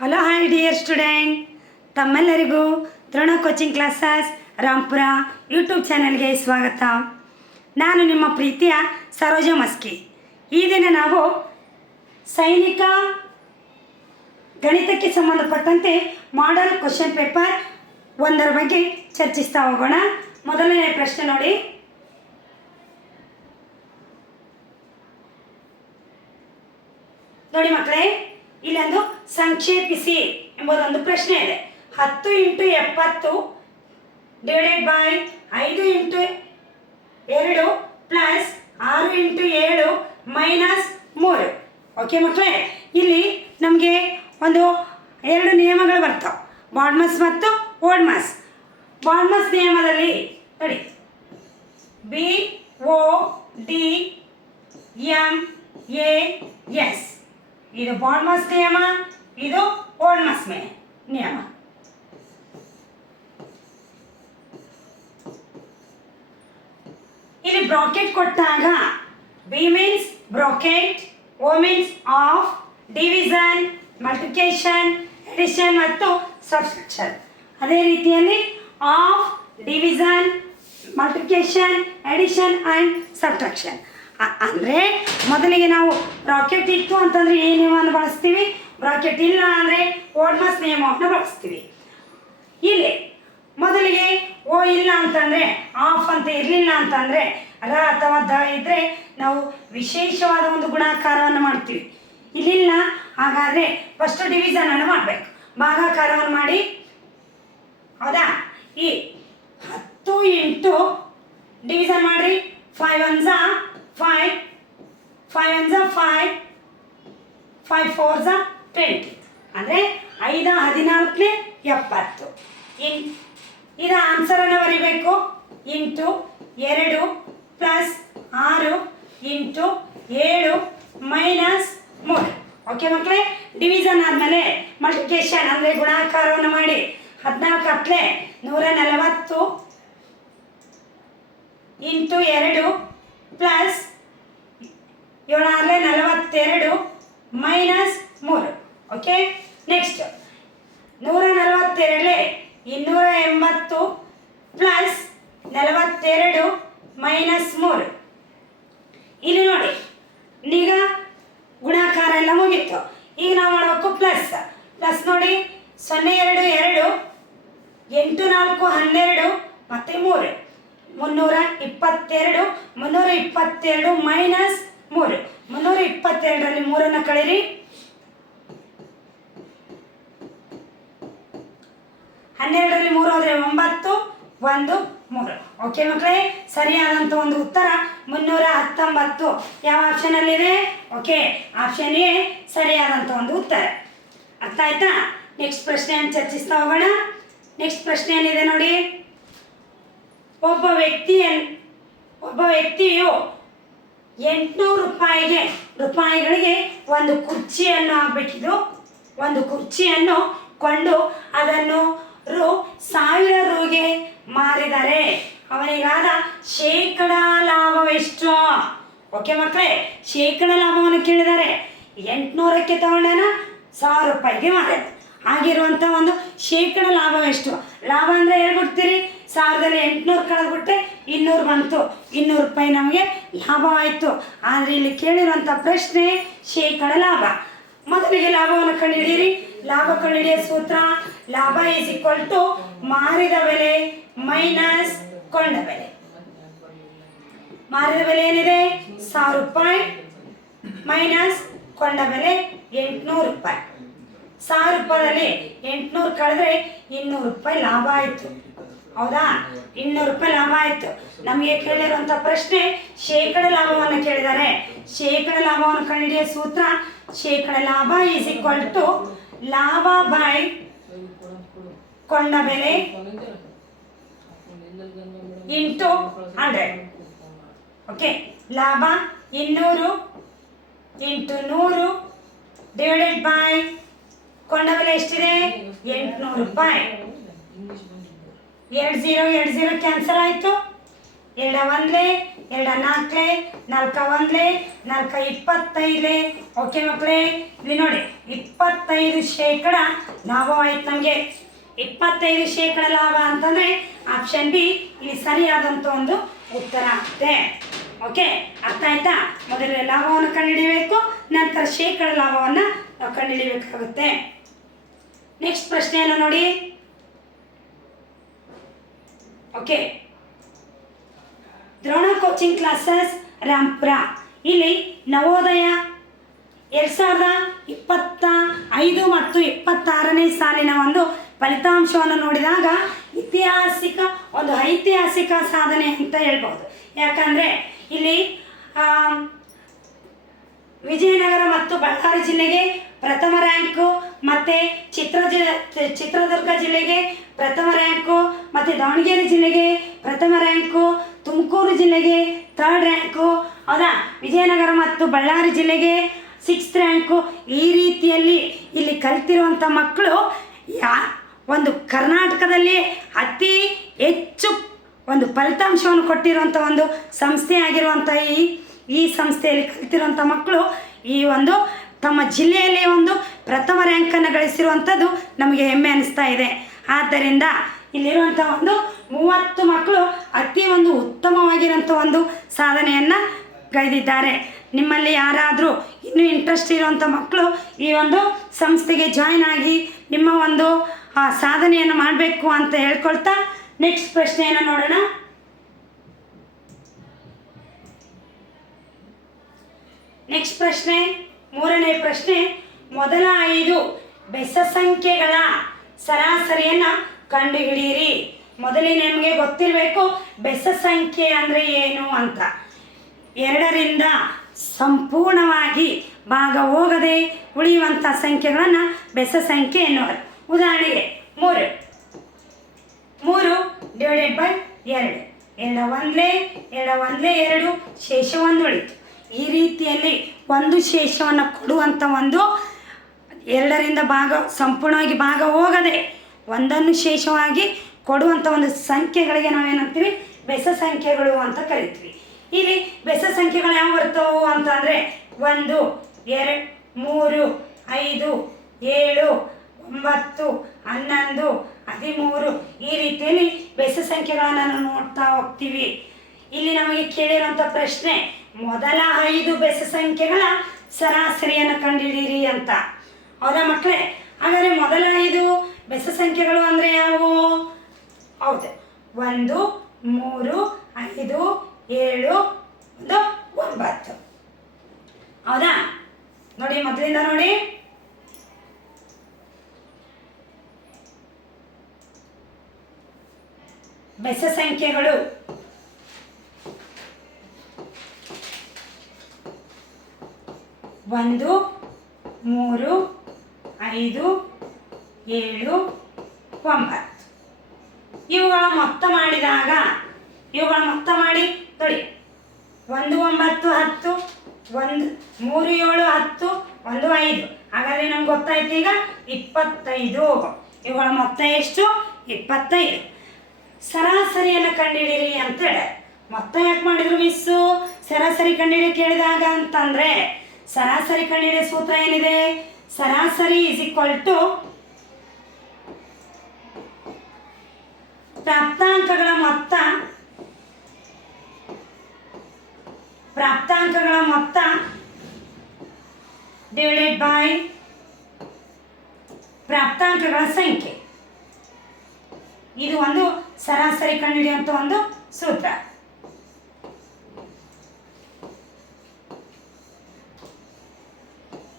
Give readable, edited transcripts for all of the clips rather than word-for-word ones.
Hello hi dear student, ತಮ್ಮೆಲ್ಲರಿಗೂ Drona coaching classes Rampura YouTube ಚಾನಲ್ಗೆ ಸ್ವಾಗತ. ನಾನು ನಿಮ್ಮ ಪ್ರೀತಿಯ ಸರೋಜ ಮಸ್ಕಿ. ಈ ದಿನ ನಾವು ಸೈನಿಕ ಗಣಿತಕ್ಕೆ ಸಂಬಂಧಪಟ್ಟಂತೆ ಮಾಡೆಲ್ ಕ್ವಶನ್ ಪೇಪರ್ 1 ಬಗ್ಗೆ ಚರ್ಚಿಸ್ತಾ ಹೋಗೋಣ. ಮೊದಲನೇ ಪ್ರಶ್ನೆ ನೋಡಿ. ನೋಡಿ ಮಕ್ಕಳೇ, ಇಲ್ಲೊಂದು ಸಂಕ್ಷೇಪಿಸಿ ಎಂಬುದೊಂದು ಪ್ರಶ್ನೆ ಇದೆ. 10 × 70 divided by 5 × 2 plus 6 × 7 minus 3. Okay ಮಕ್ಕಳೇ, ಇಲ್ಲಿ ನಮಗೆ ಒಂದು 2 ನಿಯಮಗಳು ಬರ್ತಾವೆ, ಬಾಡ್ಮಸ್ ಮತ್ತು ಓಡ್ಮಸ್. ಬಾಡ್ಮಸ್ ನಿಯಮದಲ್ಲಿ ನೋಡಿ, BODMAS ಇದು ಬಾಡ್ಮಸ್ ನಿಯಮ, ಇದು ಓಡ್ಮಸ್ ನಿಯಮ. ಇಲ್ಲಿ ಬ್ರಾಕೆಟ್ ಕೊಟ್ಟಾಗ B means bracket, O means of, division, multiplication, addition ಮತ್ತು ಸಬ್ಸ್ಟ್ರಾಕ್ಷನ್. ಅದೇ ರೀತಿಯಲ್ಲಿ of, division, multiplication, addition and subtraction. ಅಂದರೆ ಮೊದಲಿಗೆ ನಾವು ಬ್ರಾಕೆಟ್ ಇತ್ತು ಅಂತಂದರೆ ಈ ನಿಯಮವನ್ನು ಬಳಸ್ತೀವಿ, ಬ್ರಾಕೆಟ್ ಇಲ್ಲ ಅಂದರೆ ಓಡ್ಮಸ್ ನಿಯಮವನ್ನು ಬಳಸ್ತೀವಿ. ಇಲ್ಲಿ ಮೊದಲಿಗೆ ಓ ಇಲ್ಲ ಅಂತಂದರೆ, ಆಫ್ ಅಂತ ಇರಲಿಲ್ಲ ಅಂತಂದರೆ, ರ ಅಥವಾ ದ ಇದ್ದರೆ ನಾವು ವಿಶೇಷವಾದ ಒಂದು ಗುಣಾಕಾರವನ್ನು ಮಾಡ್ತೀವಿ. ಇಲ್ಲಿಲ್ಲ, ಹಾಗಾದರೆ ಫಸ್ಟು ಡಿವಿಷನನ್ನು ಮಾಡಬೇಕು, ಭಾಗಾಕಾರವನ್ನು ಮಾಡಿ. ಹೌದಾ? ಈ 10 ಇಂಟು ಡಿವಿಷನ್ ಮಾಡಿರಿ, 5 1 5, 5 1 5, 5 4 20. ಅಂದರೆ 5 14 70. ಇದರ ಆನ್ಸರನ್ನು ಬರೀಬೇಕು. Into 2 plus 6 into 7 minus 3. Okay ಮಕ್ಕಳೇ, ಡಿವಿಷನ್ ಆದಮೇಲೆ ಮಲ್ಟಿಪ್ಲಿಕೇಶನ್ ಅಂದರೆ ಗುಣಾಕಾರವನ್ನು ಮಾಡಿ. 14 140 into 2 plus 7 42 minus 3. Okay, next 142 280 plus 42 minus 3. ಇಲ್ಲಿ ನೋಡಿ, ಈಗ ಗುಣಾಕಾರ ಎಲ್ಲ ಮುಗೀತು. ಈಗ ನಾವು ಮಾಡಬೇಕು ಪ್ಲಸ್. ಪ್ಲಸ್ ನೋಡಿ, 0 2 2 8 4 12 ಮತ್ತು 3 322 322 ಮೈನಸ್ 3. 322ರಲ್ಲಿ 3 ಕಳೀರಿ. 12ರಲ್ಲಿ 3 ಹೋದರೆ 9 1 3. ಓಕೆ ಮಕ್ಕಳೇ, ಸರಿಯಾದಂಥ ಒಂದು ಉತ್ತರ 319 ಯಾವ ಆಪ್ಷನಲ್ಲಿದೆ? ಓಕೆ, ಆಪ್ಷನ್ ಎ ಸರಿಯಾದಂಥ ಒಂದು ಉತ್ತರ. ಅರ್ಥ ಆಯ್ತಾ? ನೆಕ್ಸ್ಟ್ ಪ್ರಶ್ನೆಯನ್ನು ಚರ್ಚಿಸ್ತಾ ಹೋಗೋಣ. ನೆಕ್ಸ್ಟ್ ಪ್ರಶ್ನೆ ಏನಿದೆ ನೋಡಿ. ಒಬ್ಬ ವ್ಯಕ್ತಿಯು 800 ರೂಪಾಯಿಗಳಿಗೆ ಒಂದು ಕುರ್ಚಿಯನ್ನು ಆಗಬೇಕಿದ್ದು, ಒಂದು ಕುರ್ಚಿಯನ್ನು ಕೊಂಡು ಅದನ್ನು ₹1000 ಗೆ ಮಾರಿದರೆ ಅವನಿಗಾದ ಶೇಕಡ ಲಾಭವೆಷ್ಟು? ಓಕೆ ಮಕ್ಕಳೇ, ಶೇಕಡ ಲಾಭವನ್ನು ಕೇಳಿದ್ದಾರೆ. 800ಕ್ಕೆ ತಗೊಂಡಾನ, 1000 ರೂಪಾಯಿಗೆ ಮಾರಿದ, ಆಗಿರುವಂಥ ಒಂದು ಶೇಕಡ ಲಾಭವೆಷ್ಟು? ಲಾಭ ಅಂದರೆ ಹೇಳ್ಬಿಡ್ತೀರಿ, 1000ರಲ್ಲಿ 800 ಕಳೆದ್ಬಿಟ್ಟೆ 200 ಬಂತು, 200 ರೂಪಾಯಿ ನಮಗೆ ಲಾಭ ಆಯಿತು. ಆದರೆ ಇಲ್ಲಿ ಕೇಳಿರುವಂಥ ಪ್ರಶ್ನೆ ಶೇಕಡ ಲಾಭ. ಮೊದಲಿಗೆ ಲಾಭವನ್ನು ಕಂಡುಹಿಡಿಯಿರಿ. ಲಾಭ ಕಂಡುಹಿಡಿಯೋ ಸೂತ್ರ ಲಾಭ ಈಸ್ ಈಕ್ವಲ್ ಟು ಮಾರಿದ ಬೆಲೆ ಮೈನಸ್ ಕೊಂಡ ಬೆಲೆ. ಮಾರಿದ ಬೆಲೆ ಏನಿದೆ? 1000 ರೂಪಾಯಿ ಮೈನಸ್ ಕೊಂಡ ಬೆಲೆ 800 ರೂಪಾಯಿ. 1000 ರೂಪಾಯಿದಲ್ಲಿ 800 ಕಳೆದ್ರೆ 200 ರೂಪಾಯಿ ಲಾಭ ಆಯಿತು. ಹೌದಾ? 200 ರೂಪಾಯಿ ಲಾಭ ಆಯಿತು. ನಮಗೆ ಕೇಳಿರುವಂಥ ಪ್ರಶ್ನೆ ಶೇಕಡ ಲಾಭವನ್ನು ಕೇಳಿದ್ದಾರೆ. ಶೇಕಡ ಲಾಭವನ್ನು ಕಂಡುಹಿಡಿಯೋ ಸೂತ್ರ ಶೇಕಡ ಲಾಭ ಈಸ್ ಈಕ್ವಲ್ ಟು ಲಾಭ ಬೈ ಕೊಂಡ ಬೆಲೆ ಇಂಟು 100. ಓಕೆ, ಲಾಭ 200 ಇಂಟು 100 ಡಿವೈಡೆಡ್ ಬೈ ಕೊಂಡ ಬೆಲೆ ಎಷ್ಟಿದೆ? 800 ರೂಪಾಯಿ. 20 20 ಕ್ಯಾನ್ಸಲ್ ಆಯಿತು. 2 ಒಂದ್ಲೆ 2 ನಾಲ್ಕಲೆ 4 ಒಂದ್ಲೆ 4 25. ಓಕೆ ಮಕ್ಕಳೇ, ಇಲ್ಲಿ ನೋಡಿ 25% ಲಾಭವಾಯಿತು ನಮಗೆ. 25% ಲಾಭ ಅಂತಂದರೆ ಆಪ್ಷನ್ ಬಿ ಇಲ್ಲಿ ಸರಿಯಾದಂಥ ಒಂದು ಉತ್ತರ ಆಗುತ್ತೆ. ಓಕೆ, ಅರ್ಥ ಆಯ್ತಾ? ಮೊದಲೇ ಲಾಭವನ್ನು ಕಂಡುಹಿಡಿಯಬೇಕು, ನಂತರ ಶೇಕಡ ಲಾಭವನ್ನು ನಾವು ಕಂಡುಹಿಡಿಯಬೇಕಾಗುತ್ತೆ. ನೆಕ್ಸ್ಟ್ ಪ್ರಶ್ನೆಯನ್ನು ನೋಡಿ. Okay, Drona coaching classes Rampura, ಇಲ್ಲಿ ನವೋದಯ 2025 ಮತ್ತು 26ನೇ ಸಾಲಿನ ಒಂದು ಫಲಿತಾಂಶವನ್ನು ನೋಡಿದಾಗ ಐತಿಹಾಸಿಕ ಸಾಧನೆ ಅಂತ ಹೇಳ್ಬೋದು. ಯಾಕಂದರೆ ಇಲ್ಲಿ ವಿಜಯನಗರ ಮತ್ತು ಬಳ್ಳಾರಿ ಜಿಲ್ಲೆಗೆ ಪ್ರಥಮ ರ್ಯಾಂಕು, ಮತ್ತು ಚಿತ್ರದುರ್ಗ ಜಿಲ್ಲೆಗೆ ಪ್ರಥಮ ರ್ಯಾಂಕು, ಮತ್ತು ದಾವಣಗೆರೆ ಜಿಲ್ಲೆಗೆ ಪ್ರಥಮ ರ್ಯಾಂಕು, ತುಮಕೂರು ಜಿಲ್ಲೆಗೆ 3rd ರ್ಯಾಂಕು, ಹೌದಾ, ವಿಜಯನಗರ ಮತ್ತು ಬಳ್ಳಾರಿ ಜಿಲ್ಲೆಗೆ 6th ರ್ಯಾಂಕು. ಈ ರೀತಿಯಲ್ಲಿ ಇಲ್ಲಿ ಕಲಿತಿರುವಂಥ ಮಕ್ಕಳು ಒಂದು ಕರ್ನಾಟಕದಲ್ಲಿ ಅತಿ ಹೆಚ್ಚು ಒಂದು ಫಲಿತಾಂಶವನ್ನು ಕೊಟ್ಟಿರುವಂಥ ಒಂದು ಸಂಸ್ಥೆ ಆಗಿರುವಂಥ ಈ ಸಂಸ್ಥೆಯಲ್ಲಿ ಕಲಿತಿರುವಂಥ ಮಕ್ಕಳು ಈ ಒಂದು ತಮ್ಮ ಜಿಲ್ಲೆಯಲ್ಲಿ ಒಂದು ಪ್ರಥಮ ರ್ಯಾಂಕನ್ನು ಗಳಿಸಿರುವಂಥದ್ದು ನಮಗೆ ಹೆಮ್ಮೆ ಅನಿಸ್ತಾ ಇದೆ. ಆದ್ದರಿಂದ ಇಲ್ಲಿರುವಂಥ ಒಂದು 30 ಮಕ್ಕಳು ಅತಿ ಒಂದು ಉತ್ತಮವಾಗಿರೋಂಥ ಒಂದು ಸಾಧನೆಯನ್ನು ಗೈದಿದ್ದಾರೆ. ನಿಮ್ಮಲ್ಲಿ ಯಾರಾದರೂ ಇನ್ನೂ ಇಂಟ್ರೆಸ್ಟ್ ಇರುವಂಥ ಮಕ್ಕಳು ಈ ಒಂದು ಸಂಸ್ಥೆಗೆ ಜಾಯ್ನ್ ಆಗಿ ನಿಮ್ಮ ಒಂದು ಸಾಧನೆಯನ್ನು ಮಾಡಬೇಕು ಅಂತ ಹೇಳ್ಕೊಳ್ತಾ ನೆಕ್ಸ್ಟ್ ಪ್ರಶ್ನೆಯನ್ನು ನೋಡೋಣ. ನೆಕ್ಸ್ಟ್ ಪ್ರಶ್ನೆ, 3ನೇ ಪ್ರಶ್ನೆ, ಮೊದಲ 5 ಬೆಸ ಸಂಖ್ಯೆಗಳ ಸರಾಸರಿಯನ್ನು ಕಂಡುಹಿಡಿಯಿರಿ. ಮೊದಲೇ ನಿಮಗೆ ಗೊತ್ತಿರಬೇಕು ಬೆಸ ಸಂಖ್ಯೆ ಅಂದರೆ ಏನು ಅಂತ. 2ರಿಂದ ಸಂಪೂರ್ಣವಾಗಿ ಭಾಗ ಹೋಗದೆ ಉಳಿಯುವಂಥ ಸಂಖ್ಯೆಗಳನ್ನು ಬೆಸ ಸಂಖ್ಯೆ ಎನ್ನುವರು. ಉದಾಹರಣೆಗೆ 3 ಡಿವೈಡೆಡ್ ಬೈ 2, 2 ಒಂದ್ಲೆ 2 ಶೇಷ 1 ಉಳಿತು. ಈ ರೀತಿಯಲ್ಲಿ ಒಂದು ಶೇಷವನ್ನು ಕೊಡುವಂಥ ಒಂದು 2ರಿಂದ ಸಂಪೂರ್ಣವಾಗಿ ಭಾಗ ಹೋಗದೆ ಒಂದನ್ನು ಶೇಷವಾಗಿ ಕೊಡುವಂಥ ಒಂದು ಸಂಖ್ಯೆಗಳಿಗೆ ನಾವೇನಂತೀವಿ ಬೆಸ ಸಂಖ್ಯೆಗಳು ಅಂತ ಕರಿತೀವಿ. ಇಲ್ಲಿ ಬೆಸ ಸಂಖ್ಯೆಗಳು ಯಾವ ಬರ್ತವೆ ಅಂತಂದರೆ 1, 2, 3, 5, 7, 9, 11, 13 ಈ ರೀತಿಯಲ್ಲಿ ಬೆಸ ಸಂಖ್ಯೆಗಳನ್ನು ನಾವು ನೋಡ್ತಾ ಹೋಗ್ತೀವಿ. ಇಲ್ಲಿ ನಮಗೆ ಕೇಳಿರುವಂಥ ಪ್ರಶ್ನೆ ಮೊದಲ 5 ಬೆಸ ಸಂಖ್ಯೆಗಳ ಸರಾಸರಿಯನ್ನು ಕಂಡುಹಿಡಿಯಿರಿ ಅಂತ. ಹೌದಾ ಮಕ್ಕಳೇ? ಹಾಗಾದರೆ ಮೊದಲ 5 ಬೆಸ ಸಂಖ್ಯೆಗಳು ಅಂದರೆ ಯಾವುವು? ಹೌದು, 1, 3, 5, 7, 9. ಹೌದಾ? ನೋಡಿ ಮೊದಲಿಂದ ನೋಡಿ. ಬೆಸ ಸಂಖ್ಯೆಗಳು 1, 3, 5, 7, 9 ಇವುಗಳ ಮೊತ್ತ ಮಾಡಿದಾಗ ಮೊತ್ತ ಮಾಡಿ ನೋಡಿ 1, 9, 10, 1, 3, 7, 10, 1, 5. ಹಾಗಾದರೆ ನಮ್ಗೆ ಗೊತ್ತಾಯ್ತು ಈಗ 25. ಇವುಗಳ ಮೊತ್ತ ಎಷ್ಟು? 25. ಸರಾಸರಿಯನ್ನು ಕಂಡುಹಿಡಿಯಿರಿ ಅಂತೇಳಿ ಮೊತ್ತ ಯಾಕೆ ಮಾಡಿದ್ರು ಮಿಸ್ಸು? ಸರಾಸರಿ ಕಂಡುಹಿಡಿಯ ಕೇಳಿದಾಗ ಅಂತಂದರೆ ಸರಾಸರಿ ಕಂಡುಹಿಡಿಯೋ ಸೂತ್ರ ಏನಿದೆ? ಸರಾಸರಿ ಈಸ್ ಈಕ್ವಲ್ ಟು ಪ್ರಾಪ್ತಾಂಕಗಳ ಮೊತ್ತ ಡಿವೈಡೆಡ್ ಬೈ ಪ್ರಾಪ್ತಾಂಕಗಳ ಸಂಖ್ಯೆ. ಇದು ಒಂದು ಸರಾಸರಿ ಕಂಡುಹಿಡಿಯುವಂಥ ಒಂದು ಸೂತ್ರ.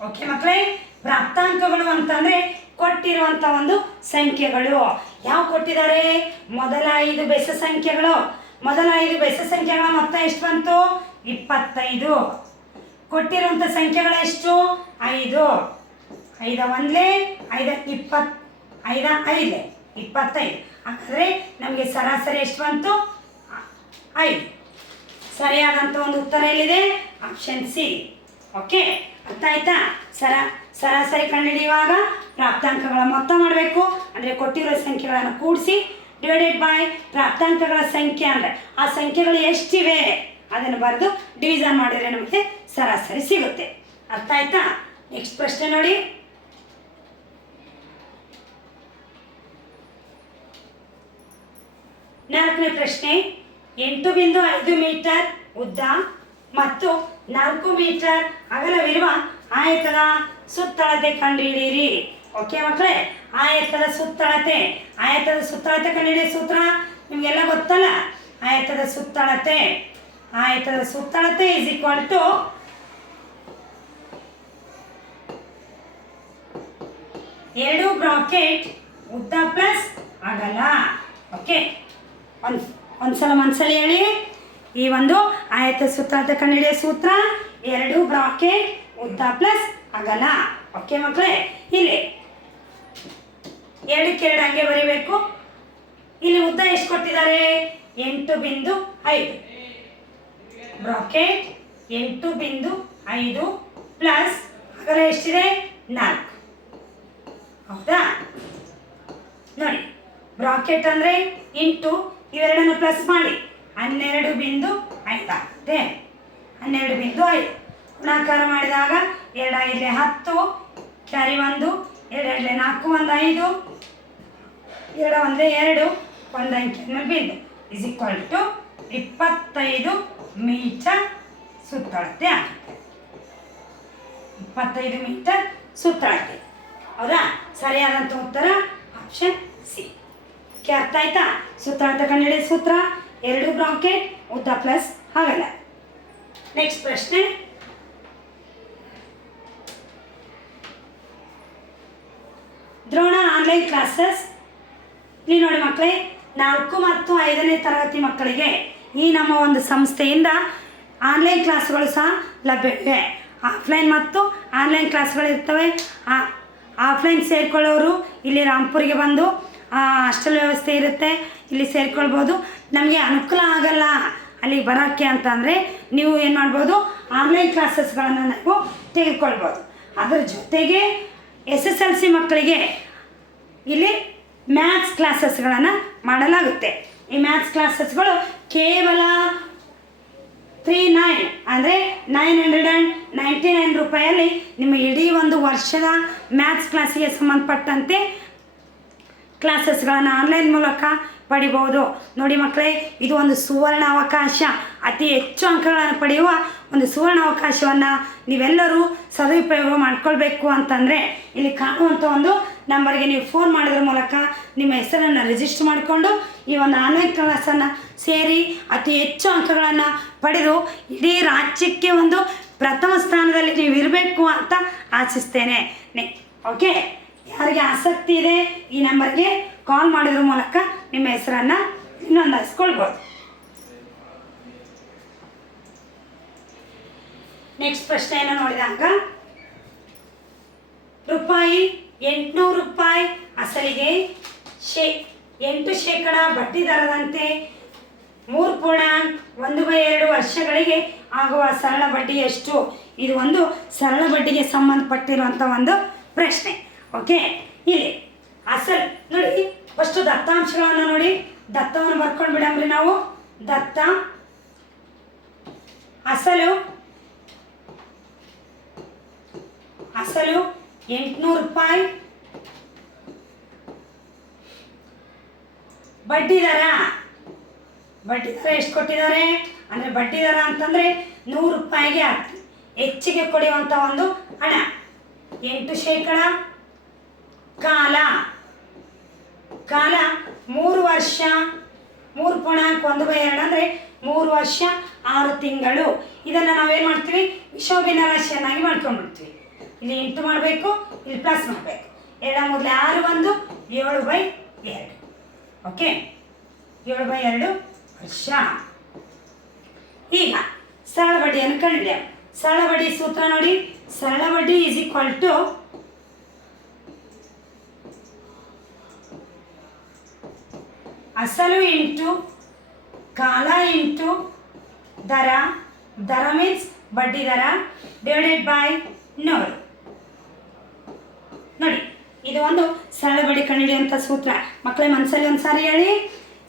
ಓಕೆ ಮಕ್ಕಳೇ, ಪ್ರಾಪ್ತಾಂಕಗಳು ಅಂತಂದರೆ ಕೊಟ್ಟಿರುವಂಥ ಒಂದು ಸಂಖ್ಯೆಗಳು. ಯಾವ ಕೊಟ್ಟಿದ್ದಾರೆ? ಮೊದಲ 5 ಬೆಸ ಸಂಖ್ಯೆಗಳು. ಮೊದಲ 5 ಬೆಸ ಸಂಖ್ಯೆಗಳ ಮೊತ್ತ ಎಷ್ಟು ಬಂತು? 25. ಕೊಟ್ಟಿರುವಂಥ ಸಂಖ್ಯೆಗಳು ಎಷ್ಟು? 5. 5 ಒಂದ್ಲೆ 5 20, 5 5 25. ಹಾಗಾದರೆ ನಮಗೆ ಸರಾಸರಿ ಎಷ್ಟು ಬಂತು? 5. ಸರಿಯಾದಂಥ ಒಂದು ಉತ್ತರ ಎಲ್ಲಿದೆ? Option C. ಓಕೆ, ಅರ್ಥ ಆಯ್ತಾ? ಸರಾಸರಿ ಕಂಡುಹಿಡಿಯುವಾಗ ಪ್ರಾಪ್ತಾಂಕಗಳ ಮೊತ್ತ ಮಾಡಬೇಕು, ಅಂದರೆ ಕೊಟ್ಟಿರೋ ಸಂಖ್ಯೆಗಳನ್ನು ಕೂಡಿಸಿ ಡಿವೈಡೆಡ್ ಬೈ ಪ್ರಾಪ್ತಾಂಕಗಳ ಸಂಖ್ಯೆ ಅಂದರೆ ಆ ಸಂಖ್ಯೆಗಳು ಎಷ್ಟಿವೆ ಅದನ್ನು ಬರೆದು ಡಿವಿಷನ್ ಮಾಡಿದರೆ ನಮಗೆ ಸರಾಸರಿ ಸಿಗುತ್ತೆ. ಅರ್ಥ ಆಯ್ತಾ? ನೆಕ್ಸ್ಟ್ ಪ್ರಶ್ನೆ ನೋಡಿ. ನಾಲ್ಕನೇ ಪ್ರಶ್ನೆ, 8.5 ಮೀಟರ್ ಉದ್ದ ಮತ್ತು 4 ಮೀಟರ್ ಅಗಲವಿರುವ ಆಯತದ ಸುತ್ತಳತೆ ಕಂಡುಹಿಡಿಯಿರಿ. ಓಕೆ ಮಕ್ಕಳೇ, ಆಯತದ ಸುತ್ತಳತೆ ಕಂಡುಹಿಡಿಯೋ ಸೂತ್ರ ನಿಮಗೆಲ್ಲ ಗೊತ್ತಲ್ಲ. ಆಯತದ ಸುತ್ತಳತೆ ಈಸ್ ಈಕ್ವಲ್ ಟು ಎರಡು ಬ್ರಾಕೆಟ್ ಉದ್ದ ಪ್ಲಸ್ ಅಗಲ. ಓಕೆ, ಒಂದ್ಸಲ ಮನಸ್ಸಲ್ಲಿ ಹೇಳಿ. ಈ ಒಂದು ಆಯತ ಸುತ್ತಳತೆ ಕಂಡುಹಿಡಿಯೋ ಸೂತ್ರ 2 ಬ್ರಾಕೆಟ್ ಉದ್ದ ಪ್ಲಸ್ ಅಗಲ. ಓಕೆ ಮಕ್ಕಳೇ, ಇಲ್ಲಿ 2ಕ್ಕೆ 2 ಹಂಗೆ ಬರೀಬೇಕು. ಇಲ್ಲಿ ಉದ್ದ ಎಷ್ಟು ಕೊಟ್ಟಿದ್ದಾರೆ? 8.5 ಬ್ರಾಕೆಟ್ 8.5 ಪ್ಲಸ್ ಅಗಲ ಎಷ್ಟಿದೆ? 4. ಹೌದಾ? ನೋಡಿ, ಬ್ರಾಕೆಟ್ ಅಂದರೆ ಇಂಟು ಇವೆರಡನ್ನು ಪ್ಲಸ್ ಮಾಡಿ 12.5 ಆಗುತ್ತೆ. 12.5 ಗುಣಾಕಾರ ಮಾಡಿದಾಗ 2 5 10 ಕ್ಯಾರಿ 1 2 2 4 1 5 2 1 2 1 ಅಂಕೆ ಮೇಲೆ ಬಿಂದು ಇಸ್ ಈಕ್ವಲ್ ಟು 25 ಮೀಟರ್ ಸುತ್ತಳತೆ ಆಗುತ್ತೆ. 25 ಮೀಟರ್ ಸುತ್ತಳತೆ. ಹೌದಾ? ಸರಿಯಾದಂಥ ಉತ್ತರ ಆಪ್ಷನ್ ಸಿ. ಅರ್ಥ ಆಯ್ತಾ? ಸುತ್ತಳತೆ ಕಂಡುಹಿಡಿಯೋ ಸೂತ್ರ 2 ಬ್ರಾಕೆಟ್ ಉದ್ದ ಪ್ಲಸ್ ಅಗಲ. ನೆಕ್ಸ್ಟ್ ಪ್ರಶ್ನೆ, ದ್ರೋಣ ಆನ್ಲೈನ್ ಕ್ಲಾಸಸ್. ಇಲ್ಲಿ ನೋಡಿ ಮಕ್ಕಳೇ, 4 ಮತ್ತು 5ನೇ ತರಗತಿ ಮಕ್ಕಳಿಗೆ ಈ ನಮ್ಮ ಒಂದು ಸಂಸ್ಥೆಯಿಂದ ಆನ್ಲೈನ್ ಕ್ಲಾಸ್ಗಳು ಸಹ ಲಭ್ಯವಿವೆ. ಆಫ್ಲೈನ್ ಮತ್ತು ಆನ್ಲೈನ್ ಕ್ಲಾಸ್ಗಳು ಇರ್ತವೆ. ಆಫ್ಲೈನ್ ಸೇರಿಕೊಳ್ಳೋರು ಇಲ್ಲಿ ರಾಂಪುರಿಗೆ ಬಂದು ಹಾಸ್ಟೆಲ್ ವ್ಯವಸ್ಥೆ ಇರುತ್ತೆ, ಇಲ್ಲಿ ಸೇರಿಕೊಳ್ಬೋದು. ನಮಗೆ ಅನುಕೂಲ ಆಗಲ್ಲ ಅಲ್ಲಿಗೆ ಬರೋಕ್ಕೆ ಅಂತಂದರೆ ನೀವು ಏನು ಮಾಡ್ಬೋದು, ಆನ್ಲೈನ್ ಕ್ಲಾಸಸ್ಗಳನ್ನು ನಾವು ತೆಗೆದುಕೊಳ್ಬೋದು. ಅದರ ಜೊತೆಗೆ SSLC ಮಕ್ಕಳಿಗೆ ಇಲ್ಲಿ ಮ್ಯಾಥ್ಸ್ ಕ್ಲಾಸಸ್ಗಳನ್ನು ಮಾಡಲಾಗುತ್ತೆ. ಈ ಮ್ಯಾಥ್ಸ್ ಕ್ಲಾಸಸ್ಗಳು ಕೇವಲ 39 ಅಂದರೆ 999 ರೂಪಾಯಲ್ಲಿ ನಿಮ್ಮ ಇಡೀ ಒಂದು ವರ್ಷದ ಮ್ಯಾಥ್ಸ್ ಕ್ಲಾಸಿಗೆ ಸಂಬಂಧಪಟ್ಟಂತೆ ಕ್ಲಾಸಸ್ಗಳನ್ನು ಆನ್ಲೈನ್ ಮೂಲಕ ಪಡಿಬೋದು. ನೋಡಿ ಮಕ್ಕಳೇ, ಇದು ಒಂದು ಸುವರ್ಣ ಅವಕಾಶ. ಅತಿ ಹೆಚ್ಚು ಅಂಕಗಳನ್ನು ಪಡೆಯುವ ಒಂದು ಸುವರ್ಣ ಅವಕಾಶವನ್ನು ನೀವೆಲ್ಲರೂ ಸದುಪಯೋಗ ಮಾಡ್ಕೊಳ್ಬೇಕು ಅಂತಂದರೆ ಇಲ್ಲಿ ಕಾಣುವಂಥ ಒಂದು ನಂಬರ್ಗೆ ನೀವು ಫೋನ್ ಮಾಡೋದ್ರ ಮೂಲಕ ನಿಮ್ಮ ಹೆಸರನ್ನು ರಿಜಿಸ್ಟರ್ ಮಾಡಿಕೊಂಡು ಈ ಒಂದು ಆನ್ಲೈನ್ ಕ್ಲಾಸನ್ನು ಸೇರಿ ಅತಿ ಹೆಚ್ಚು ಅಂಕಗಳನ್ನು ಪಡೆದು ಇಡೀ ರಾಜ್ಯಕ್ಕೆ ಒಂದು ಪ್ರಥಮ ಸ್ಥಾನದಲ್ಲಿ ನೀವು ಇರಬೇಕು ಅಂತ ಆಶಿಸ್ತೇನೆ. ಓಕೆ, ಯಾರಿಗೆ ಆಸಕ್ತಿ ಇದೆ ಈ ನಂಬರ್ಗೆ ಕಾಲ್ ಮಾಡೋದ್ರ ಮೂಲಕ ನಿಮ್ಮ ಹೆಸರನ್ನು ನೋಂದಾಯಿಸ್ಕೊಳ್ಬೋದು. ನೆಕ್ಸ್ಟ್ ಪ್ರಶ್ನೆಯನ್ನು ನೋಡಿದಾಗ, ₹800 ಅಸಲಿಗೆ 8% ಬಡ್ಡಿ ದರದಂತೆ 3.1/2 ವರ್ಷಗಳಿಗೆ ಆಗುವ ಸರಳ ಬಡ್ಡಿ ಎಷ್ಟು? ಇದು ಒಂದು ಸರಳ ಬಡ್ಡಿಗೆ ಸಂಬಂಧಪಟ್ಟಿರುವಂಥ ಒಂದು ಪ್ರಶ್ನೆ. ಓಕೆ, ಇಲ್ಲಿ ಅಸಲು ನೋಡಿ, ಫಸ್ಟು ದತ್ತಾಂಶಗಳನ್ನು ನೋಡಿ. ದತ್ತವನ್ನು ಬರ್ಕೊಂಡು ಬಿಡಂಬ್ರಿ ನಾವು. ದತ್ತ ಅಸಲು ₹800. ಬಡ್ಡಿ ದರ ಎಷ್ಟು ಕೊಟ್ಟಿದ್ದಾರೆ ಅಂದರೆ, ಬಡ್ಡಿ ದರ ಅಂತಂದರೆ ₹100ಗೆ ಹೆಚ್ಚಿಗೆ ಕೊಡುವಂಥ ಒಂದು ಹಣ. 8% ಕಾಲ 3 ವರ್ಷ. 3.1/2 ಅಂದರೆ 3 ವರ್ಷ 6 ತಿಂಗಳು. ಇದನ್ನು ನಾವೇನು ಮಾಡ್ತೀವಿ, ವಿಷೋಭಿನ್ನ ರಾಶಿಯನ್ನಾಗಿ ಮಾಡ್ಕೊಂಡ್ಬಿಡ್ತೀವಿ. ಇಲ್ಲಿ ಇಂಟು ಮಾಡಬೇಕು, ಇಲ್ಲಿ ಪ್ಲಸ್ ಮಾಡಬೇಕು. 2 ಮೊದಲೇ 6 ಬಂದು 7/2. ಓಕೆ, 7/2 ವರ್ಷ. ಈಗ ಸರಳ ಬಡ್ಡಿಯನ್ನು ಕಂಡುಹಿಡಿಯೋಣ. ಸರಳ ಬಡ್ಡಿ ಸೂತ್ರ ನೋಡಿ. ಸರಳ ಬಡ್ಡಿ ಈಸ್ ಈಕ್ವಲ್ ಟು ಅಸಲು ಇಂಟು ಕಾಲ ಇಂಟು ದರ. ದರ ಮೀನ್ಸ್ ಬಡ್ಡಿ ದರ ಡಿವೈಡೆಡ್ ಬೈ 100. ನೋಡಿ, ಇದು ಒಂದು ಸರಳ ಬಡ್ಡಿ ಕಂಡುಹಿಡಿಯುವಂಥ ಸೂತ್ರ. ಮಕ್ಕಳೇ ಮನಸ್ಸಲ್ಲಿ ಒಂದು ಸಾರಿ ಹೇಳಿ.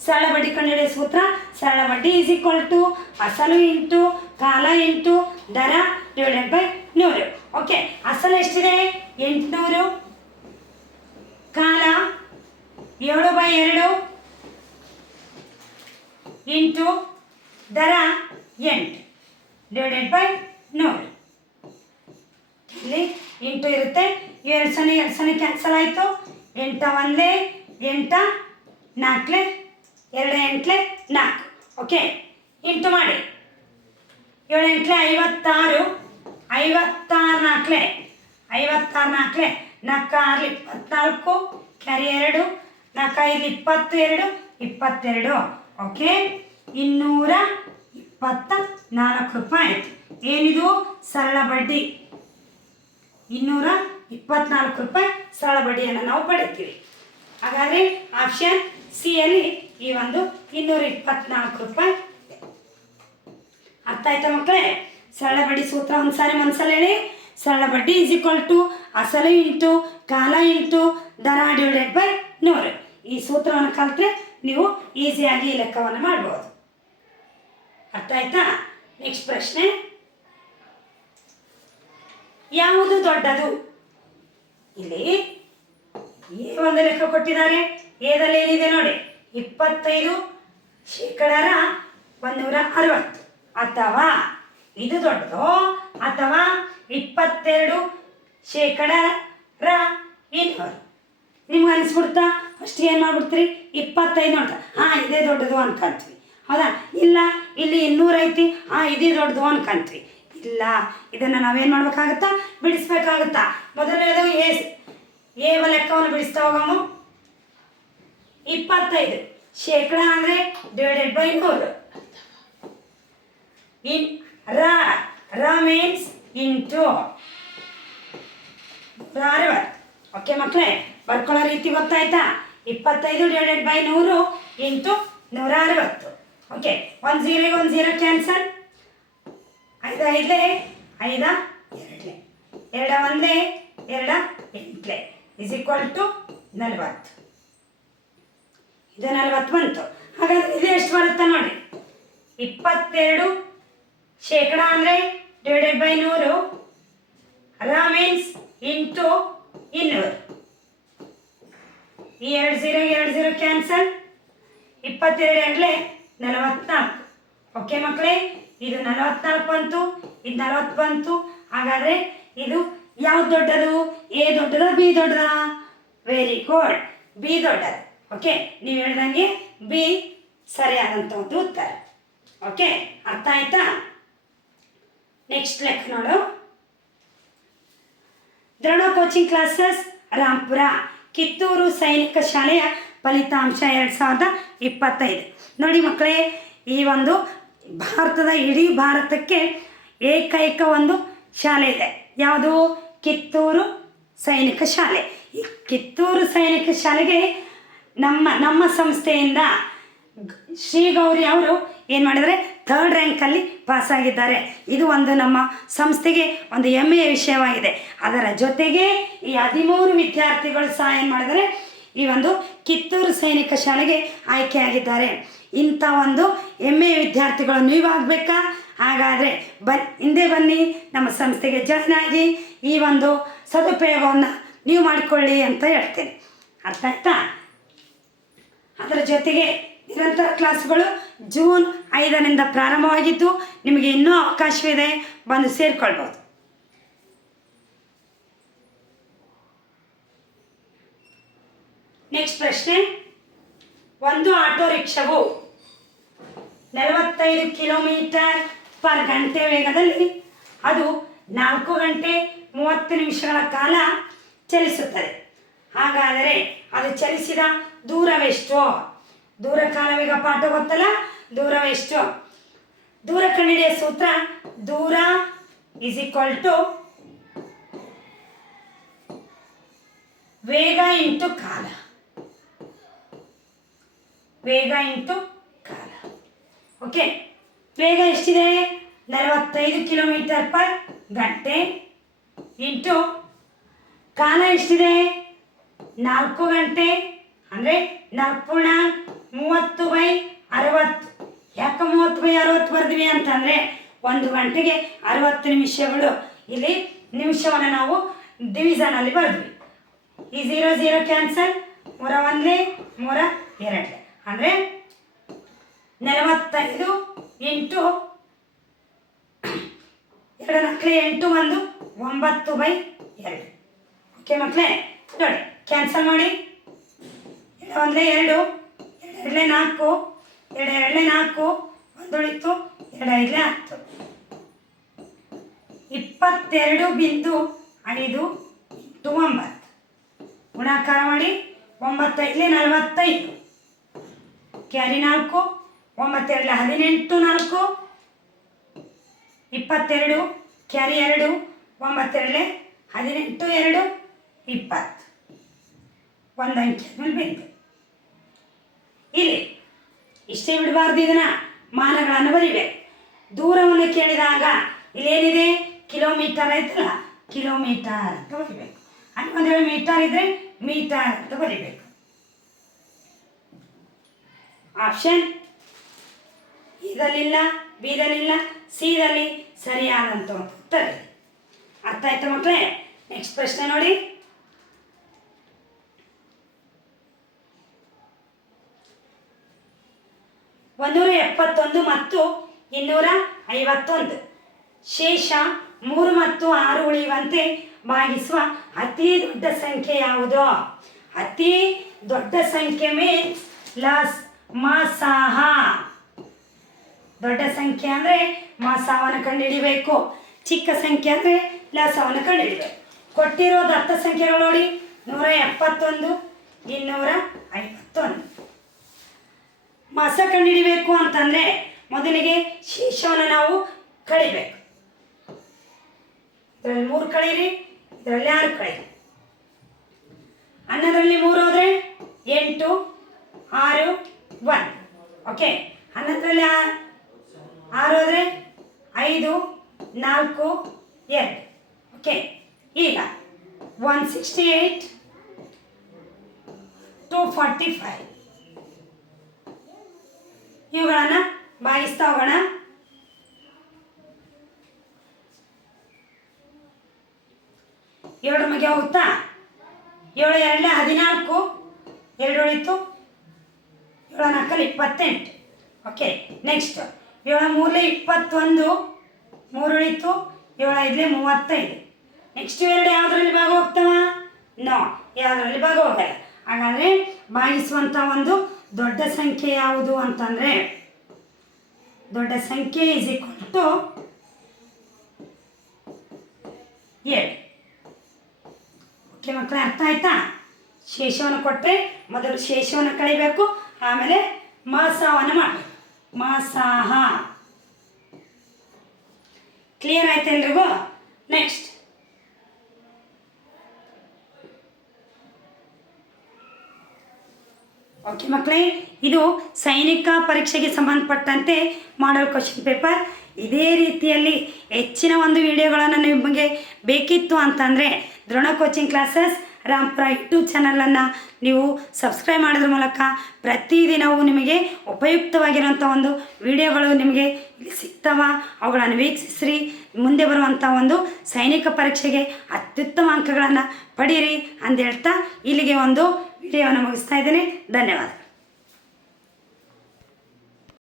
ಸರಳ ಬಡ್ಡಿ ಕಂಡುಹಿಡಿಯೋ ಸೂತ್ರ ಸರಳ ಬಡ್ಡಿ ಈಸ್ ಈಕ್ವಲ್ ಟು ಅಸಲು ಇಂಟು ಕಾಲ ಇಂಟು ದರ ಡಿವೈಡೆಡ್ ಬೈ 100. ಓಕೆ, ಅಸಲು ಎಷ್ಟಿದೆ? 800. ಕಾಲ 7/2 ಇಂಟು ದರ 8 ಡಿವೈಡೆಡ್ ಬೈ 100. ಇಲ್ಲಿ ಇಂಟು ಇರುತ್ತೆ. 2 ಕ್ಯಾನ್ಸಲ್ ಆಯಿತು. 8 1 8 4 2 8 4. ಓಕೆ, ಇಂಟು ಮಾಡಿ. 7 8 56 56 4 4 24 ಕ್ಯಾರಿ 2 4 5 22 22. ಓಕೆ, 224 ರೂಪಾಯಿ ಆಯಿತು. ಏನಿದು? ಸರಳ ಬಡ್ಡಿ. 224 ರೂಪಾಯಿ ಸರಳ ಬಡ್ಡಿಯನ್ನು ನಾವು ಪಡಿತೀವಿ. ಹಾಗಾದರೆ ಆಪ್ಷನ್ ಸಿ ಅಲ್ಲಿ ಈ ಒಂದು 224 ರೂಪಾಯಿ. ಅರ್ಥ ಆಯ್ತಾ ಮಕ್ಕಳೇ? ಸರಳ ಬಡ್ಡಿ ಸೂತ್ರ ಒಂದು ಸಾರಿ ಮನಸ್ಸಲ್ಲಿ ಹೇಳಿ. ಸರಳ ಬಡ್ಡಿ ಈಸ್ ಈಕ್ವಲ್ ಟು ಅಸಲು ಇಂಟು ಕಾಲ ಇಂಟು ದರ ಡಿವೈಡೆಡ್ ಬೈ 100. ಈ ಸೂತ್ರವನ್ನು ಕಲಿತ್ರೆ ನೀವು ಈಸಿಯಾಗಿ ಈ ಲೆಕ್ಕವನ್ನು ಮಾಡ್ಬೋದು. ಅರ್ಥ ಆಯ್ತಾ? ನೆಕ್ಸ್ಟ್ ಪ್ರಶ್ನೆ, ಯಾವುದು ದೊಡ್ಡದು? ಇಲ್ಲಿ ಒಂದು ಲೆಕ್ಕ ಕೊಟ್ಟಿದ್ದಾರೆ. ಏದಲ್ಲಿ ಏನಿದೆ ನೋಡಿ, 25% 160. ಅಥವಾ ಇದು ದೊಡ್ಡದು ಅಥವಾ 22% 200. ನಿಮ್ಗೆ ಅನಿಸ್ಬಿಡ್ತಾ? ಫಸ್ಟ್ ಏನು ಮಾಡ್ಬಿಡ್ತೀರಿ? 25 ನೋಡ್ತಾ ಇದೇ ದೊಡ್ಡದು ಅನ್ಕೊಂತೀವಿ. ಹೌದಾ? ಇಲ್ಲ, ಇಲ್ಲಿ 200 ಐತಿ, ಇದೇ ದೊಡ್ಡದು ಅನ್ಕೊಂತೀವಿ. ಇಲ್ಲ, ಇದನ್ನು ನಾವೇನು ಮಾಡ್ಬೇಕಾಗುತ್ತಾ? ಬಿಡಿಸ್ಬೇಕಾಗುತ್ತಾ? ಮೊದಲನೇದು ಎ ಲೆಕ್ಕವನ್ನು ಬಿಡಿಸ್ತಾ ಹೋಗಮ್ಮ. 25% ಅಂದರೆ ಡಿವೈಡೆಡ್ ಬೈ 100. ರ ಮೀನ್ಸ್ ಇಂಟು 60. ಓಕೆ ಮಕ್ಕಳೇ, ಬರ್ಕೊಳ್ಳೋ ರೀತಿ ಗೊತ್ತಾಯ್ತಾ? 25 divided by 100 into 160. Okay, 1 0 cancel. 5 5 5 2 2 1 2 8 is equal to 40. ಇದು 40 ಬಂತು. ಹಾಗಾದ್ರೆ ಇದು ಎಷ್ಟು ಬರುತ್ತೆ ನೋಡಿ? 22% ಅಂದರೆ ಡಿವೈಡೆಡ್ ಬೈ 100. ರ ಮೀನ್ಸ್ ಇಂಟು 200. ಈ 2 0 ಕ್ಯಾನ್ಸಲ್. 22 44. ಓಕೆ ಮಕ್ಕಳೇ, ಇದು 44 ಬಂತು, ಇದು 40 ಬಂತು. ಹಾಗಾದರೆ ಇದು ಯಾವ್ದು ದೊಡ್ಡದು? ಎ ದೊಡ್ಡದ ಬಿ ದೊಡ್ಡದ? ವೆರಿ ಗುಡ್, ಬಿ ದೊಡ್ಡದು. ಓಕೆ, ನೀವು ಹೇಳ್ದಂಗೆ ಬಿ ಸರಿಯಾದಂಥ ಒಂದು ಉತ್ತರ. ಓಕೆ, ಅರ್ಥ ಆಯ್ತಾ? ನೆಕ್ಸ್ಟ್ ಲೆಕ್ಕ ನೋಡು. ದ್ರೋಣ ಕೋಚಿಂಗ್ ಕ್ಲಾಸಸ್ ರಾಂಪುರ ಕಿತ್ತೂರು ಸೈನಿಕ ಶಾಲೆಯ ಫಲಿತಾಂಶ 2025. ನೋಡಿ ಮಕ್ಕಳೇ, ಈ ಒಂದು ಇಡೀ ಭಾರತಕ್ಕೆ ಏಕೈಕ ಒಂದು ಶಾಲೆ ಇದೆ. ಯಾವುದು? ಕಿತ್ತೂರು ಸೈನಿಕ ಶಾಲೆ. ಈ ಕಿತ್ತೂರು ಸೈನಿಕ ಶಾಲೆಗೆ ನಮ್ಮ ಸಂಸ್ಥೆಯಿಂದ ಶ್ರೀ ಗೌರಿ ಅವರು ಏನು ಮಾಡಿದರೆ 3rd ರ್ಯಾಂಕಲ್ಲಿ ಪಾಸಾಗಿದ್ದಾರೆ. ಇದು ಒಂದು ನಮ್ಮ ಸಂಸ್ಥೆಗೆ ಒಂದು ಹೆಮ್ಮೆಯ ವಿಷಯವಾಗಿದೆ. ಅದರ ಜೊತೆಗೆ ಈ 13 ವಿದ್ಯಾರ್ಥಿಗಳು ಸಹ ಏನು ಮಾಡಿದರೆ ಈ ಒಂದು ಕಿತ್ತೂರು ಸೈನಿಕ ಶಾಲೆಗೆ ಆಯ್ಕೆಯಾಗಿದ್ದಾರೆ. ಇಂಥ ಒಂದು ಹೆಮ್ಮೆಯ ವಿದ್ಯಾರ್ಥಿಗಳು ನೀವಾಗಬೇಕಾ? ಹಾಗಾದರೆ ಹಿಂದೆ ಬನ್ನಿ, ನಮ್ಮ ಸಂಸ್ಥೆಗೆ ಜಾಯ್ನ್ ಆಗಿ ಈ ಒಂದು ಸದುಪಯೋಗವನ್ನು ನೀವು ಮಾಡಿಕೊಳ್ಳಿ ಅಂತ ಹೇಳ್ತೇನೆ. ಅರ್ಥ ಆಯ್ತಾ? ಅದರ ಜೊತೆಗೆ ನಿರಂತರ ಕ್ಲಾಸ್ಗಳು ಜೂನ್ 5 ಪ್ರಾರಂಭವಾಗಿದ್ದು ನಿಮಗೆ ಇನ್ನೂ ಅವಕಾಶವಿದೆ, ಬಂದು ಸೇರಿಕೊಳ್ಬೋದು. ನೆಕ್ಸ್ಟ್ ಪ್ರಶ್ನೆ, ಒಂದು ಆಟೋ ರಿಕ್ಷಾವು 45 ಕಿಲೋಮೀಟರ್ ಪರ್ ಗಂಟೆ ವೇಗದಲ್ಲಿ ಅದು 4 ಗಂಟೆ 30 ನಿಮಿಷಗಳ ಕಾಲ ಚಲಿಸುತ್ತದೆ. ಹಾಗಾದರೆ ಅದು ಚಲಿಸಿದ ದೂರವೆಷ್ಟು? ದೂರ ಕಾಲವೇಗ ಪಾಠ ಗೊತ್ತಲ್ಲ, ದೂರವೆಷ್ಟು? ದೂರ ಕಂಡುಹಿಡಿಯುವ ಸೂತ್ರ ದೂರ ಈಸ್ ಈಕ್ವಲ್ ಟು ವೇಗ ಇಂಟು ಕಾಲ. ವೇಗ ಇಂಟು ಕಾಲ. ಓಕೆ, ವೇಗ ಎಷ್ಟಿದೆ? 45 ಕಿಲೋಮೀಟರ್ ಪರ್ ಗಂಟೆ ಇಂಟು ಕಾಲ ಎಷ್ಟಿದೆ? 4 ಗಂಟೆ ಅಂದರೆ 4×30/60. ಯಾಕೆ 30/60 ಬರ್ದ್ವಿ ಅಂತಂದರೆ 1 ಗಂಟೆಗೆ 60 ನಿಮಿಷಗಳು. ಇಲ್ಲಿ ನಿಮಿಷವನ್ನು ನಾವು ಡಿವಿಷನಲ್ಲಿ ಬರೆದ್ವಿ. ಈ 0 0 ಕ್ಯಾನ್ಸಲ್, 3 1 3 2 ಅಂದರೆ 45 ಇಂಟು 2 4 8 1 9/2. ಓಕೆ ಮಕ್ಕಳೇ, ನೋಡಿ ಕ್ಯಾನ್ಸಲ್ ಮಾಡಿ. 1 2 2 4 2 4 1 ಉಳಿತು, 2 5 10 22.5 ಇಂಟು 9 ಗುಣಾಕಾರ ಮಾಡಿ. 9 5 45, ಕ್ಯಾರಿ 4, 9 2 18 4 22, ಕ್ಯಾರಿ 2, 9 2 18 2 20. ಒಂದು ಅಂಕೆ ಮೇಲೆ ಬಿಂದು. ಇಲ್ಲಿ ಇಷ್ಟೇ ಬಿಡಬಾರ್ದು, ಇದನ್ನು ಮಾನಗಳನ್ನು ಬರಿಬೇಕು. ದೂರವನ್ನು ಕೇಳಿದಾಗ ಇಲ್ಲೇನಿದೆ, ಕಿಲೋಮೀಟರ್ ಆಯ್ತಲ್ಲ, ಕಿಲೋಮೀಟರ್ ಅಂತ ಬರಿಬೇಕು. ಅಲ್ಲಿ ಒಂದು ವೇಳೆ ಮೀಟರ್ ಇದ್ದರೆ ಮೀಟರ್ ಅಂತ ಬರಿಬೇಕು. ಆಪ್ಷನ್ ಇದಲ್ಲಿಲ್ಲ, ಬಿದಲ್ಲಿಲ್ಲ, ಸಿದಲ್ಲಿ ಸರಿಯಾದಂಥ ಒಂದು ಉತ್ತರ. ಅರ್ಥ ಆಯ್ತಾ ಮಕ್ಕಳೇ? ನೆಕ್ಸ್ಟ್ ಪ್ರಶ್ನೆ ನೋಡಿ. ಒಂದೂರ 71 ಮತ್ತು 251 ಶೇಷ 3 ಮತ್ತು 6 ಉಳಿಯುವಂತೆ ಭಾಗಿಸುವ ಅತಿ ದೊಡ್ಡ ಸಂಖ್ಯೆ ಯಾವುದು? ಅತಿ ದೊಡ್ಡ ಸಂಖ್ಯೆ ಮೀನ್ಸ್ ಮಸಾಹ. ದೊಡ್ಡ ಸಂಖ್ಯೆ ಅಂದರೆ ಮಸಾವನ್ನು ಕಂಡುಹಿಡಿಬೇಕು, ಚಿಕ್ಕ ಸಂಖ್ಯೆ ಅಂದರೆ ಲಸವನ್ನು ಕಂಡುಹಿಡಿಬೇಕು. ಕೊಟ್ಟಿರೋ ದತ್ತ ಸಂಖ್ಯೆಗಳು ನೋಡಿ, 171 251. ಮಸ ಕಂಡುಹಿಡಿಬೇಕು ಅಂತಂದರೆ ಮೊದಲಿಗೆ ಶೇಷವನ್ನು ನಾವು ಕಳಿಬೇಕು. ಇದರಲ್ಲಿ 3 ಕಳೀರಿ, ಇದರಲ್ಲಿ 6 ಕಳೀರಿ. 11ರಲ್ಲಿ 3 ಹೋದರೆ 8 6 1. ಓಕೆ, 11ರಲ್ಲಿ 6 ಹೋದರೆ 5 4 2. ಓಕೆ, ಈಗ 168 245 ಇವುಗಳನ್ನು ಭಾಗಿಸ್ತಾ ಹೋಗೋಣ. 7 ಮಗೆ ಹೋಗುತ್ತಾ? 7 2 14, 2 ಉಳಿತು, 7 4 28. ಓಕೆ, ನೆಕ್ಸ್ಟ್ 7 3 21, 3 ಉಳಿತು, 7 5 35. ನೆಕ್ಸ್ಟ್ 2 ಯಾವುದರಲ್ಲಿ ಭಾಗ ಹೋಗ್ತಾವ? ನೋ, ಯಾವುದರಲ್ಲಿ ಭಾಗ ಹೋಗಲ್ಲ. ಹಾಗಾದರೆ ಭಾಗಿಸುವಂಥ ಒಂದು ದೊಡ್ಡ ಸಂಖ್ಯೆ ಯಾವುದು ಅಂತಂದರೆ ದೊಡ್ಡ ಸಂಖ್ಯೆ ಈಸ್ ಈಕ್ವಲ್ ಟು 7. ಓಕೆ ಮಕ್ಕಳೇ, ಅರ್ಥ ಆಯ್ತಾ? ಶೇಷವನ್ನು ಕೊಟ್ಟರೆ ಮೊದಲು ಶೇಷವನ್ನು ಕಳಿಬೇಕು, ಆಮೇಲೆ ಮಸಾವನ್ನು ಮಾಡಬೇಕು. ಮಸಾಹ. ಕ್ಲಿಯರ್ ಆಯ್ತಾ ಎಲ್ರಿಗೂ? ನೆಕ್ಸ್ಟ್ ಓಕೆ ಮಕ್ಕಳೇ, ಇದು ಸೈನಿಕ ಪರೀಕ್ಷೆಗೆ ಸಂಬಂಧಪಟ್ಟಂತೆ ಮಾಡಲ್ ಕ್ವಶನ್ ಪೇಪರ್. ಇದೇ ರೀತಿಯಲ್ಲಿ ಹೆಚ್ಚಿನ ಒಂದು ವಿಡಿಯೋಗಳನ್ನು ನಿಮಗೆ ಬೇಕಿತ್ತು ಅಂತಂದರೆ Drona coaching classes Rampura YouTube ಚಾನಲನ್ನು ನೀವು ಸಬ್ಸ್ಕ್ರೈಬ್ ಮಾಡೋದ್ರ ಮೂಲಕ ಪ್ರತಿದಿನವೂ ನಿಮಗೆ ಉಪಯುಕ್ತವಾಗಿರುವಂಥ ಒಂದು ವಿಡಿಯೋಗಳು ನಿಮಗೆ ಇಲ್ಲಿ ಸಿಗ್ತವೆ. ಅವುಗಳನ್ನು ವೀಕ್ಷಿಸ್ರಿ. ಮುಂದೆ ಬರುವಂಥ ಒಂದು ಸೈನಿಕ ಪರೀಕ್ಷೆಗೆ ಅತ್ಯುತ್ತಮ ಅಂಕಗಳನ್ನು ಪಡೀರಿ ಅಂತ ಹೇಳ್ತಾ ಇಲ್ಲಿಗೆ ಒಂದು ವಿಡಿಯೋವನ್ನು ಮುಗಿಸ್ತಾ ಇದ್ದೇನೆ. ಧನ್ಯವಾದ.